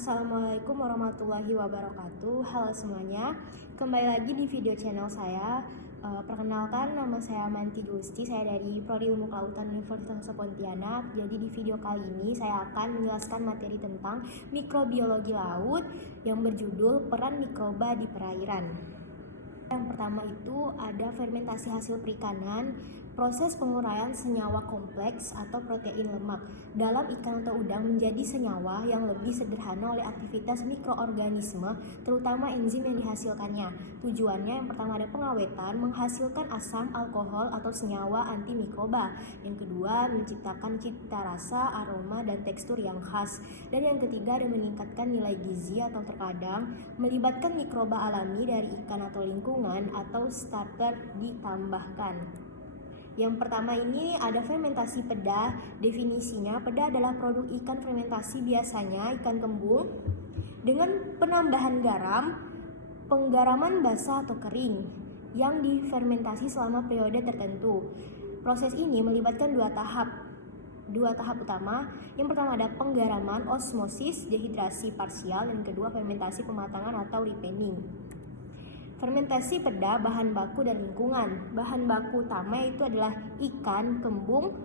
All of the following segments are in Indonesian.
Assalamualaikum warahmatullahi wabarakatuh. Halo semuanya, kembali lagi di video channel saya. Perkenalkan, nama saya Manti Gusti, saya dari Prodi Ilmu Kelautan Universitas Pontianak. Jadi di video kali ini saya akan menjelaskan materi tentang mikrobiologi laut yang berjudul Peran Mikroba di Perairan. Yang pertama itu ada fermentasi hasil perikanan, proses penguraian senyawa kompleks atau protein lemak dalam ikan atau udang menjadi senyawa yang lebih sederhana oleh aktivitas mikroorganisme, terutama enzim yang dihasilkannya. Tujuannya yang pertama ada pengawetan, menghasilkan asam, alkohol atau senyawa antimikroba. Yang kedua, menciptakan cita rasa, aroma, dan tekstur yang khas. Dan yang ketiga ada meningkatkan nilai gizi atau terkadang melibatkan mikroba alami dari ikan atau lingkungan atau starter ditambahkan. Yang pertama ini ada fermentasi peda. Definisinya, peda adalah produk ikan fermentasi, biasanya ikan kembung, dengan penambahan garam, penggaraman basah atau kering yang difermentasi selama periode tertentu. Proses ini melibatkan dua tahap utama. Yang pertama ada penggaraman, osmosis, dehidrasi parsial, dan kedua fermentasi pematangan atau ripening. Fermentasi peda, bahan baku dan lingkungan. Bahan baku utama itu adalah ikan kembung,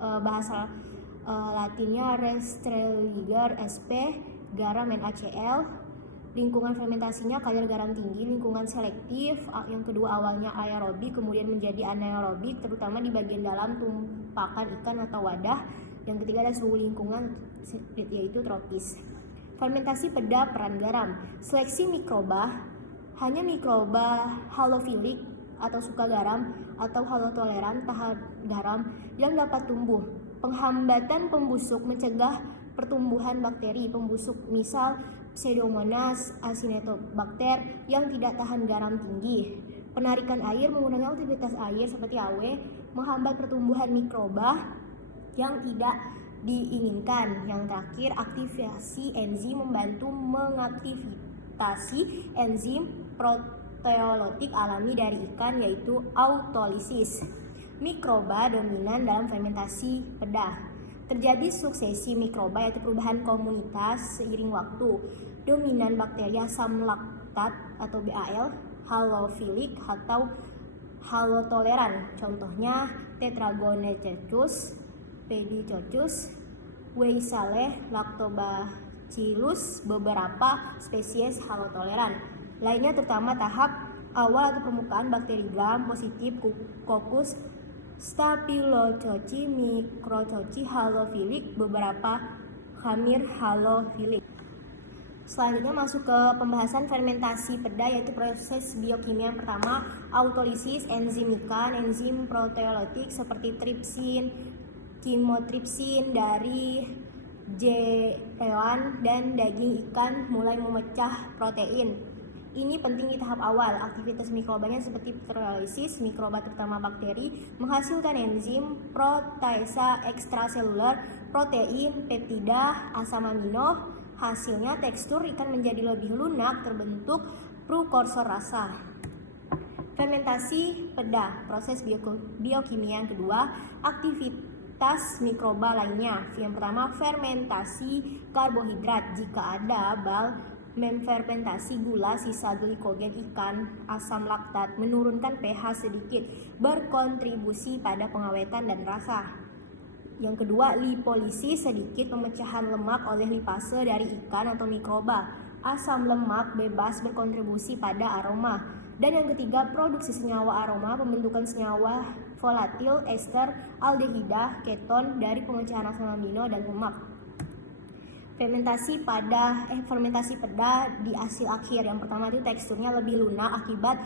bahasa latinnya Restreliger sp, garam NaCl. Lingkungan fermentasinya kadar garam tinggi, lingkungan selektif. Yang kedua awalnya aerobik, kemudian menjadi anaerobik, terutama di bagian dalam tumpakan ikan atau wadah. Yang ketiga ada suhu lingkungan, yaitu tropis. Fermentasi peda, peran garam. Seleksi mikroba, hanya mikroba halofilik atau suka garam atau halotoleran tahan garam yang dapat tumbuh. Penghambatan pembusuk, mencegah pertumbuhan bakteri pembusuk, misal Pseudomonas acinetobacter yang tidak tahan garam tinggi. Penarikan air menggunakan aktivitas air seperti AW menghambat pertumbuhan mikroba yang tidak diinginkan. Yang terakhir, aktivasi enzim, membantu mengaktifasi enzim proteolitik alami dari ikan, yaitu autolisis. Mikroba dominan dalam fermentasi peda. Terjadi suksesi mikroba, yaitu perubahan komunitas seiring waktu. Dominan bakteri asam laktat atau BAL, halofilik atau halotoleran. Contohnya Tetragonococcus, Pedicoccus, Weisale, Lactobacillus, beberapa spesies halotoleran. Lainnya terutama tahap awal atau permukaan bakteri gram positif, Coccus, Staphylococcus, Micrococcus halofilik, beberapa Khamir halofilik. Selanjutnya masuk ke pembahasan fermentasi peda, yaitu proses biokimia yang pertama autolisis, enzim ikan, enzim proteolitik seperti tripsin, chymotrypsin dari jeroan dan daging ikan mulai memecah protein. Ini penting di tahap awal. Aktivitas mikrobanya seperti proteolisis, mikroba terutama bakteri menghasilkan enzim, proteasa ekstraseluler, protein, peptida, asam amino. Hasilnya tekstur ikan menjadi lebih lunak, terbentuk prekursor rasa. Fermentasi peda, proses biokimia yang kedua, aktivitas mikroba lainnya. Yang pertama fermentasi karbohidrat, jika ada bal memfermentasi gula, sisa glikogen ikan, asam laktat, menurunkan pH sedikit, berkontribusi pada pengawetan dan rasa. Yang kedua, lipolisis, sedikit pemecahan lemak oleh lipase dari ikan atau mikroba. Asam lemak bebas berkontribusi pada aroma. Dan yang ketiga, produksi senyawa aroma, pembentukan senyawa volatil, ester, aldehida, keton dari pemecahan asam amino dan lemak. Fermentasi peda di hasil akhir. Yang pertama itu teksturnya lebih lunak akibat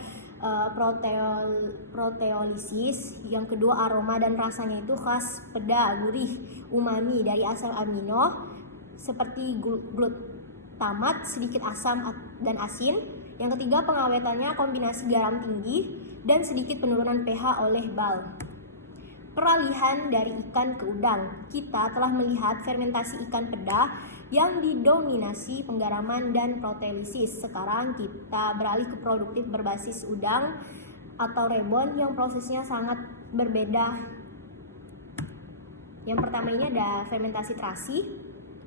proteolisis. Yang kedua, aroma dan rasanya itu khas peda, gurih, umami dari asam amino seperti glutamat, sedikit asam dan asin. Yang ketiga, pengawetannya kombinasi garam tinggi dan sedikit penurunan pH oleh bal. Peralihan dari ikan ke udang. Kita telah melihat fermentasi ikan peda yang didominasi penggaraman dan proteolisis. Sekarang kita beralih ke produktif berbasis udang atau rebon yang prosesnya sangat berbeda. Yang pertama ini ada fermentasi terasi.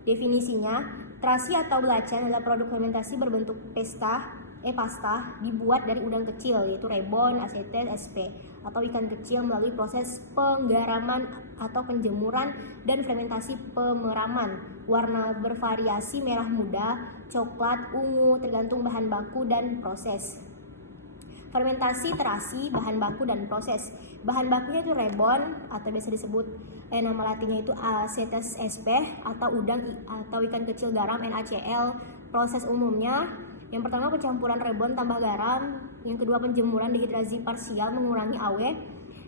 Definisinya, Terasi atau belacan adalah produk fermentasi berbentuk pasta dibuat dari udang kecil, yaitu rebon, asetes, sp, atau ikan kecil melalui proses penggaraman atau penjemuran dan fermentasi pemeraman. Warna bervariasi merah muda, coklat, ungu, tergantung bahan baku dan proses. Fermentasi terasi, bahan baku dan proses. Bahan bakunya itu rebon atau biasa disebut nama latinnya itu Acetes sp atau udang atau ikan kecil garam NaCl. Proses umumnya yang pertama pencampuran rebon tambah garam, yang kedua penjemuran dehidrasi parsial mengurangi AW,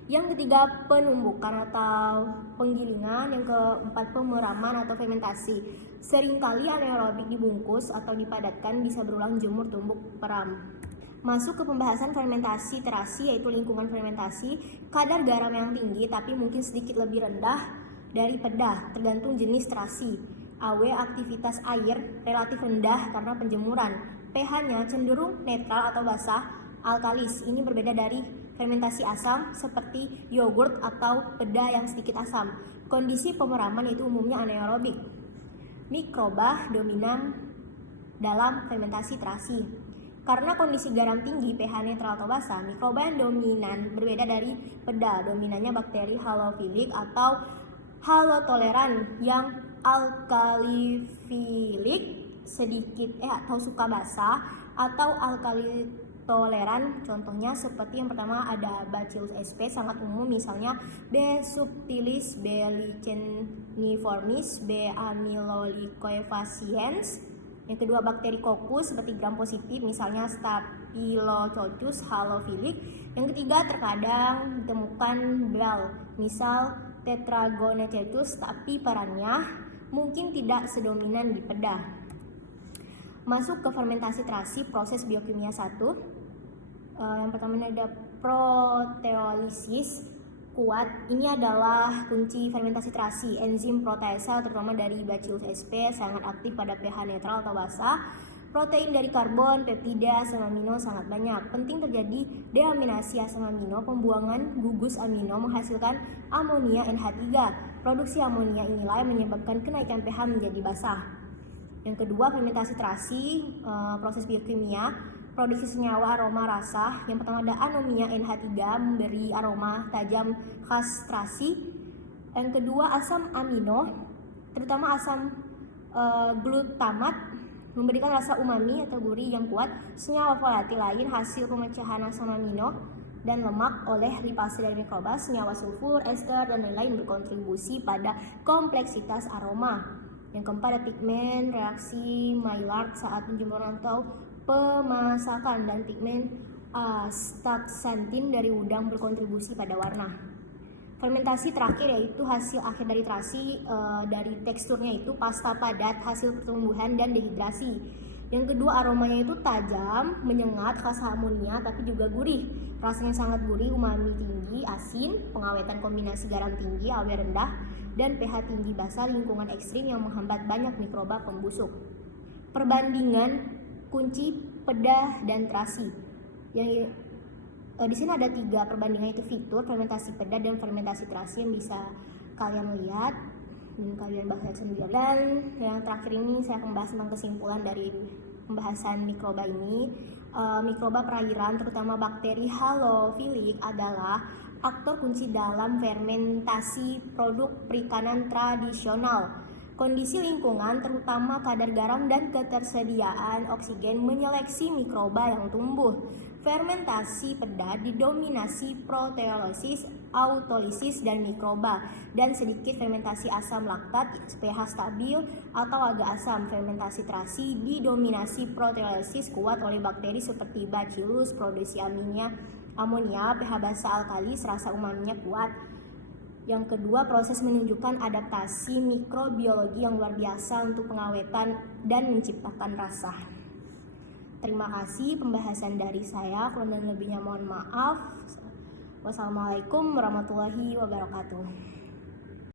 yang ketiga penumbukan atau penggilingan, yang keempat pemeraman atau fermentasi. Seringkali anaerobik dibungkus atau dipadatkan, bisa berulang jemur, tumbuk, peram. Masuk ke pembahasan fermentasi terasi, yaitu lingkungan fermentasi. Kadar garam yang tinggi tapi mungkin sedikit lebih rendah dari pedah, tergantung jenis terasi. AW aktivitas air relatif rendah karena penjemuran. pH-nya cenderung netral atau basah, alkalis. Ini berbeda dari fermentasi asam seperti yogurt atau pedah yang sedikit asam. Kondisi pemeraman itu umumnya anaerobik. Mikroba dominan dalam fermentasi terasi. Karena kondisi garam tinggi, pH netral atau basah, mikroba yang dominan berbeda dari pedah. Dominannya bakteri halofilik atau halotoleran yang alkalifilik sedikit atau suka basah, atau alkalitoleran. Contohnya seperti yang pertama ada Bacillus sp, sangat umum, misalnya B. subtilis, B. liciniformis, B. amylolicofaciens. Yang kedua bakteri kokus seperti gram positif, misalnya Staphylococcus halofilik. Yang ketiga terkadang ditemukan BRAL, misal Tetragonecticus, tapi perannya mungkin tidak sedominan di pedah. Masuk ke fermentasi terasi, proses biokimia 1. Yang pertama ada proteolisis kuat. Ini adalah kunci fermentasi terasi. Enzim proteasa terutama dari Bacillus sp sangat aktif pada pH netral atau basah. Protein dari karbon, peptida, asam amino sangat banyak. Penting terjadi deaminasi asam amino, pembuangan gugus amino menghasilkan amonia NH3. Produksi amonia inilah yang menyebabkan kenaikan pH menjadi basah. Yang kedua fermentasi terasi, proses biokimia. Produksi senyawa aroma rasa. Yang pertama ada anomia NH3 memberi aroma tajam khas terasi. Yang kedua asam amino, terutama asam glutamat, memberikan rasa umami atau gurih yang kuat. Senyawa volatil lain hasil pemecahan asam amino dan lemak oleh lipase dari mikroba. Senyawa sulfur, ester, dan lain-lain berkontribusi pada kompleksitas aroma. Yang keempat ada pigmen, reaksi Maillard saat penjemuran atau pemasakan, dan pigmen astaxanthin dari udang berkontribusi pada warna. Fermentasi terakhir yaitu hasil akhir dari terasi, dari teksturnya itu pasta padat, hasil pertumbuhan dan dehidrasi. Yang kedua aromanya itu tajam, menyengat, khas amonia tapi juga gurih. Rasanya sangat gurih, umami tinggi, asin, pengawetan kombinasi garam tinggi, AW rendah, dan pH tinggi basah, lingkungan ekstrim yang menghambat banyak mikroba pembusuk. Perbandingan kunci pedah dan terasi. Yang di sini ada 3 perbandingan, itu fitur fermentasi pedah dan fermentasi terasi yang bisa kalian lihat dan kalian bahas sendiri. Dan yang terakhir ini saya akan membahas tentang kesimpulan dari pembahasan mikroba ini. Mikroba perairan terutama bakteri halofilik adalah aktor kunci dalam fermentasi produk perikanan tradisional. Kondisi lingkungan, terutama kadar garam dan ketersediaan oksigen, menyeleksi mikroba yang tumbuh. Fermentasi pedah didominasi proteolisis, autolisis, dan mikroba, dan sedikit fermentasi asam laktat, pH stabil atau agak asam. Fermentasi terasi didominasi proteolisis kuat oleh bakteri seperti Bacillus, produksi amonia, pH basah alkalis, rasa umaminya kuat. Yang kedua, proses menunjukkan adaptasi mikrobiologi yang luar biasa untuk pengawetan dan menciptakan rasa. Terima kasih pembahasan dari saya. Kurang dan lebihnya mohon maaf. Wassalamualaikum warahmatullahi wabarakatuh.